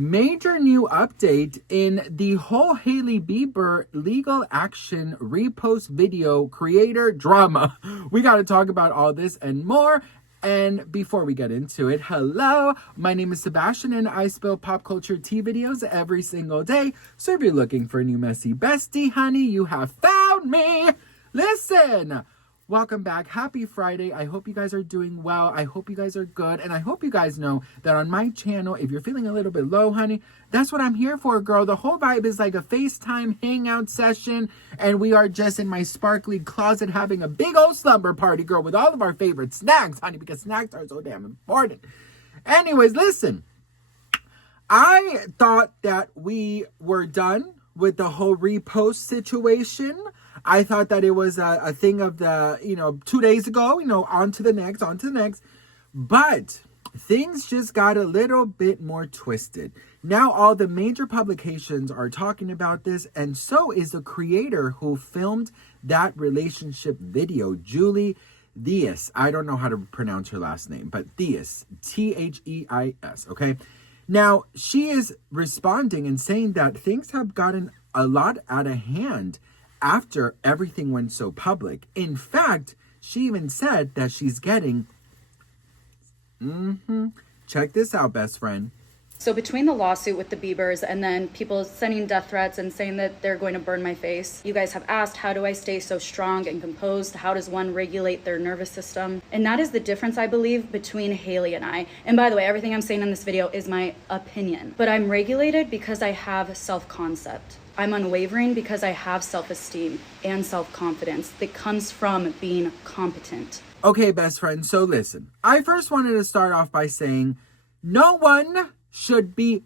Major new update in the whole Hailey Bieber legal action repost video creator drama. We got to talk about all this and more. And before we get into it, hello, my name is Sebastian and I spill pop culture tea videos every single day. So if you're looking for a new messy bestie, honey, you have found me. Listen. Welcome back. Happy Friday. I hope you guys are doing well. I hope you guys are good. And I hope you guys know that on my channel, if you're feeling a little bit low, honey, that's what I'm here for, girl. The whole vibe is like a FaceTime hangout session. And we are just in my sparkly closet having a big old slumber party, girl, with all of our favorite snacks, honey, because snacks are so damn important. Anyways, listen. I thought that we were done with the whole repost situation. I thought that it was a thing of the, 2 days ago, on to the next. But things just got a little bit more twisted. Now all the major publications are talking about this, and so is the creator who filmed that relationship video, Julie Theis. I don't know how to pronounce her last name, but Theis, Theis, okay? Now, she is responding and saying that things have gotten a lot out of hand after everything went so public. In fact, she even said that she's getting... Check this out, best friend. So between the lawsuit with the Biebers and then people sending death threats and saying that they're going to burn my face, you guys have asked, how do I stay so strong and composed? How does one regulate their nervous system? And that is the difference, I believe, between Hailey and I. And by the way, everything I'm saying in this video is my opinion. But I'm regulated because I have self-concept. I'm unwavering because I have self-esteem and self-confidence that comes from being competent. Okay, best friend, so listen. I first wanted to start off by saying no one should be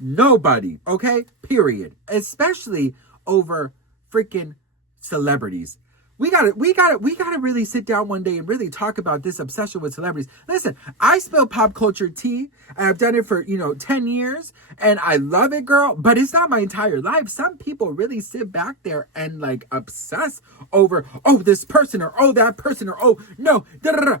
nobody, okay? Period. Especially over freaking celebrities. We gotta really sit down one day and really talk about this obsession with celebrities. Listen, I spill pop culture tea, and I've done it for, 10 years, and I love it, girl, but it's not my entire life. Some people really sit back there and, obsess over, oh, this person, or oh, that person, or oh, no, da-da-da.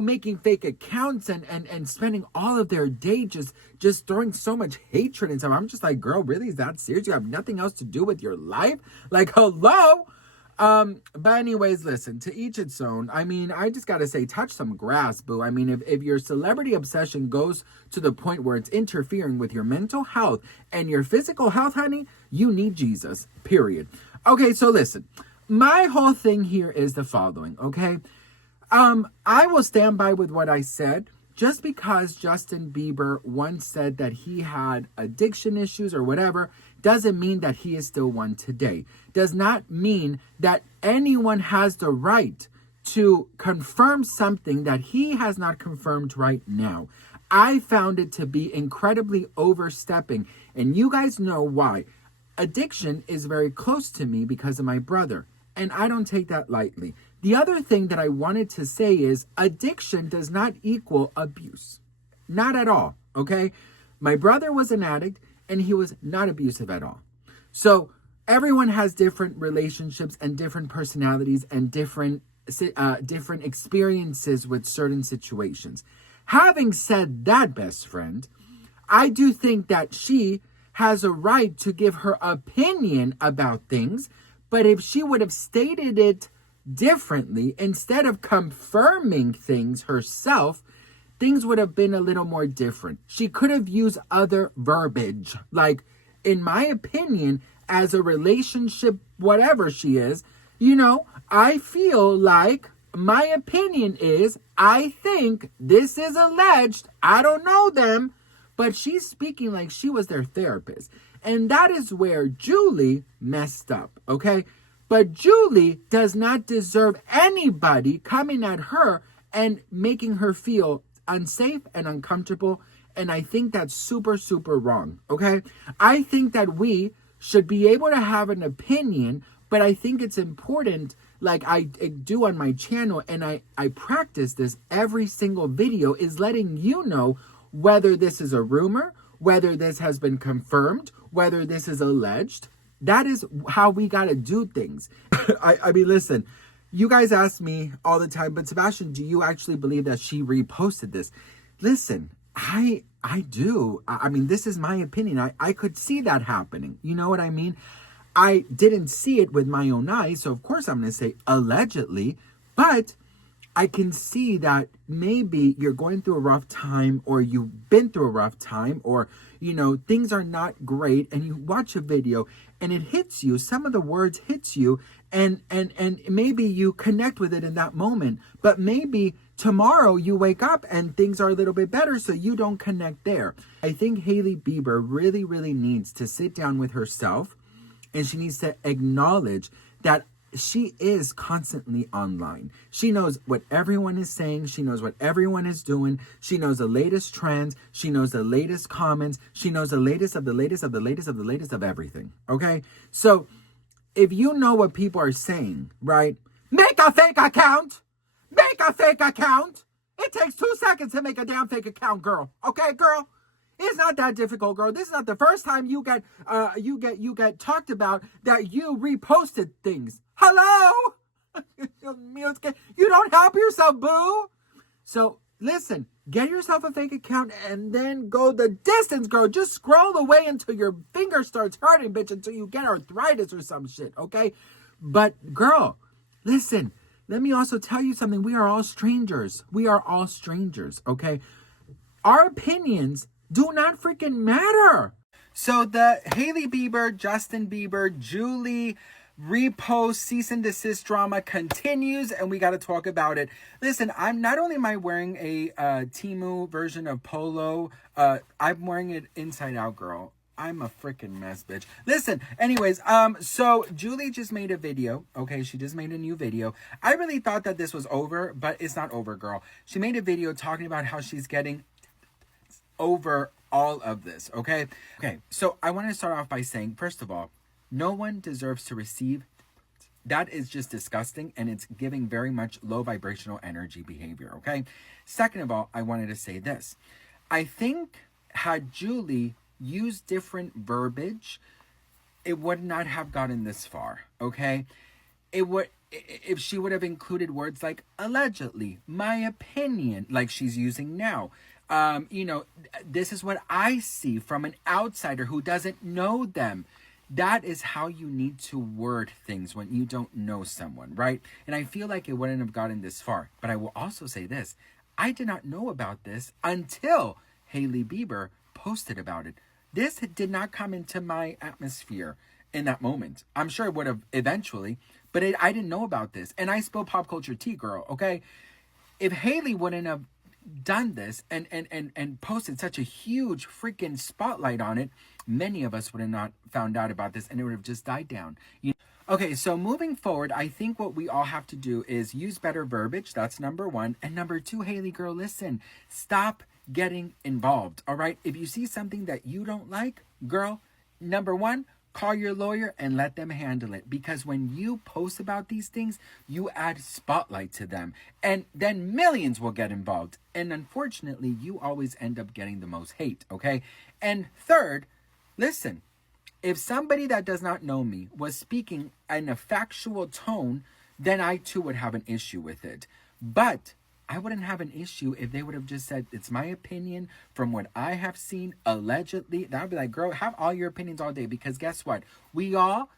Making fake accounts and spending all of their day just throwing so much hatred into them. I'm just like, girl, really? Is that serious? You have nothing else to do with your life? Hello? But anyways, listen, to each its own. I mean, I just gotta say, touch some grass, boo. I mean, if your celebrity obsession goes to the point where it's interfering with your mental health and your physical health, honey, you need Jesus, period. Okay, so listen, my whole thing here is the following, okay? I will stand by with what I said. Just because Justin Bieber once said that he had addiction issues or whatever doesn't mean that he is still one today. Does not mean that anyone has the right to confirm something that he has not confirmed right now. I found it to be incredibly overstepping, and you guys know why. Addiction is very close to me because of my brother, and I don't take that lightly. The other thing that I wanted to say is addiction does not equal abuse. Not at all, okay? My brother was an addict and he was not abusive at all. So everyone has different relationships and different personalities and different experiences with certain situations. Having said that, best friend, I do think that she has a right to give her opinion about things, but if she would have stated it differently, instead of confirming things herself, things would have been a little more different. She could have used other verbiage. In my opinion, as a relationship, whatever she is, I feel like my opinion is, I think this is alleged. I don't know them, but she's speaking like she was their therapist. And that is where Julie messed up, okay? But Julie does not deserve anybody coming at her and making her feel unsafe and uncomfortable. And I think that's super, super wrong, okay? I think that we should be able to have an opinion, but I think it's important, like I do on my channel, and I practice this every single video, is letting you know whether this is a rumor, whether this has been confirmed, whether this is alleged. That is how we got to do things. I mean, listen, you guys ask me all the time, but Sebastian, do you actually believe that she reposted this? Listen, I do. I mean, this is my opinion. I could see that happening. You know what I mean? I didn't see it with my own eyes, so of course I'm going to say allegedly, but I can see that maybe you're going through a rough time, or you've been through a rough time, or, things are not great, and you watch a video and it hits you. Some of the words hits you, and maybe you connect with it in that moment, but maybe tomorrow you wake up and things are a little bit better, so you don't connect there. I think Hailey Bieber really, really needs to sit down with herself, and she needs to acknowledge that she is constantly online. She knows what everyone is saying. She knows what everyone is doing. She knows the latest trends. She knows the latest comments. She knows the latest of the latest of the latest of the latest of everything. Okay? So if you know what people are saying, right? Make a fake account. Make a fake account. It takes 2 seconds to make a damn fake account, girl. Okay, girl? It's not that difficult, girl. This is not the first time you get talked about that you reposted things. Hello? You don't help yourself, boo. So listen, get yourself a fake account and then go the distance, girl. Just scroll away until your finger starts hurting, bitch, until you get arthritis or some shit, okay? But girl, listen, let me also tell you something. We are all strangers. We are all strangers, okay? Our opinions do not freaking matter. So the Hailey Bieber, Justin Bieber, Julie repost cease and desist drama continues, and we got to talk about it. Listen, I'm not only am I wearing a Temu version of Polo, I'm wearing it inside out, girl. I'm a freaking mess, bitch. Listen, anyways, so Julie just made a video. Okay, she just made a new video. I really thought that this was over, but it's not over, girl. She made a video talking about how she's getting over all of this, okay? Okay, so I want to start off by saying, first of all, no one deserves to receive. That is just disgusting, and it's giving very much low vibrational energy behavior, okay? Second of all, I wanted to say this. I think had Julie used different verbiage, it would not have gotten this far, okay? It would, if she would have included words like allegedly, my opinion, like she's using now. This is what I see from an outsider who doesn't know them. That is how you need to word things when you don't know someone, right? And I feel like it wouldn't have gotten this far. But I will also say this. I did not know about this until Hailey Bieber posted about it. This did not come into my atmosphere in that moment. I'm sure it would have eventually, but I didn't know about this. And I spill pop culture tea, girl, okay? If Hailey wouldn't have done this and posted such a huge freaking spotlight on it, many of us would have not found out about this, and it would have just died down. Okay, so moving forward, I think what we all have to do is use better verbiage. That's number one. And number two, Hailey girl, listen, stop getting involved, all right? If you see something that you don't like, girl, number one, call your lawyer and let them handle it. Because when you post about these things, you add spotlight to them. And then millions will get involved. And unfortunately, you always end up getting the most hate, okay? And third, listen, if somebody that does not know me was speaking in a factual tone, then I too would have an issue with it. But I wouldn't have an issue if they would have just said, it's my opinion from what I have seen, allegedly. That would be like, girl, have all your opinions all day. Because guess what? We all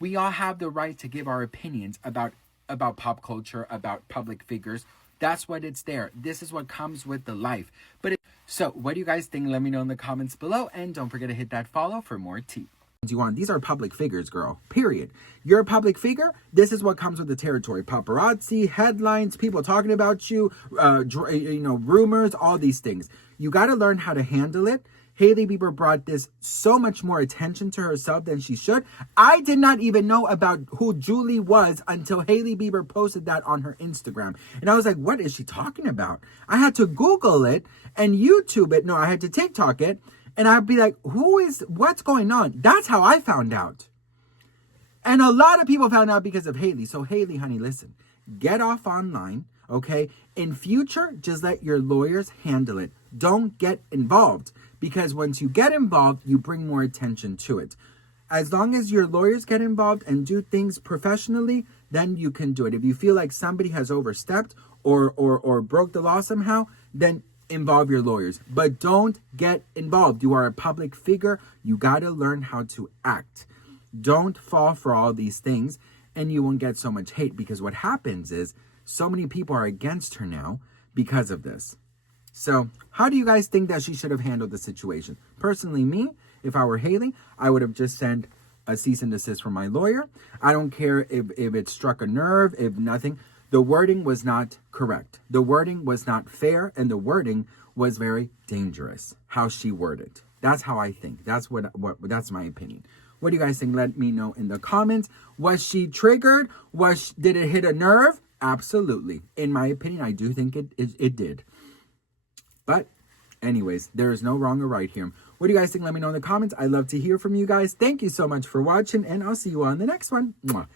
have the right to give our opinions about pop culture, about public figures. That's what it's there. This is what comes with the life. So what do you guys think? Let me know in the comments below. And don't forget to hit that follow for more tea. You want. These are public figures, girl. Period. You're a public figure. This is what comes with the territory. Paparazzi, headlines, people talking about you, rumors, all these things. You got to learn how to handle it. Hailey Bieber brought this so much more attention to herself than she should. I did not even know about who Julie was until Hailey Bieber posted that on her Instagram. And I was like, what is she talking about? I had to Google it and YouTube it. No, I had to TikTok it. And I'd be like, what's going on? That's how I found out. And a lot of people found out because of Hailey. So Hailey, honey, listen, get off online, okay? In future, just let your lawyers handle it. Don't get involved, because once you get involved, you bring more attention to it. As long as your lawyers get involved and do things professionally, then you can do it. If you feel like somebody has overstepped or broke the law somehow, then involve your lawyers, but don't get involved. You are a public figure. You got to learn how to act. Don't fall for all these things, and you won't get so much hate, because what happens is so many people are against her now because of this. So how do you guys think that she should have handled the situation? Personally, me, if I were Hailey, I would have just sent a cease and desist from my lawyer. I don't care if it struck a nerve, if nothing. The wording was not correct. The wording was not fair, and the wording was very dangerous, how she worded. That's how I think. That's that's my opinion. What do you guys think? Let me know in the comments. Was she triggered? Did it hit a nerve? Absolutely. In my opinion, I do think it did. But anyways, there is no wrong or right here. What do you guys think? Let me know in the comments. I love to hear from you guys. Thank you so much for watching, and I'll see you on the next one. Mwah.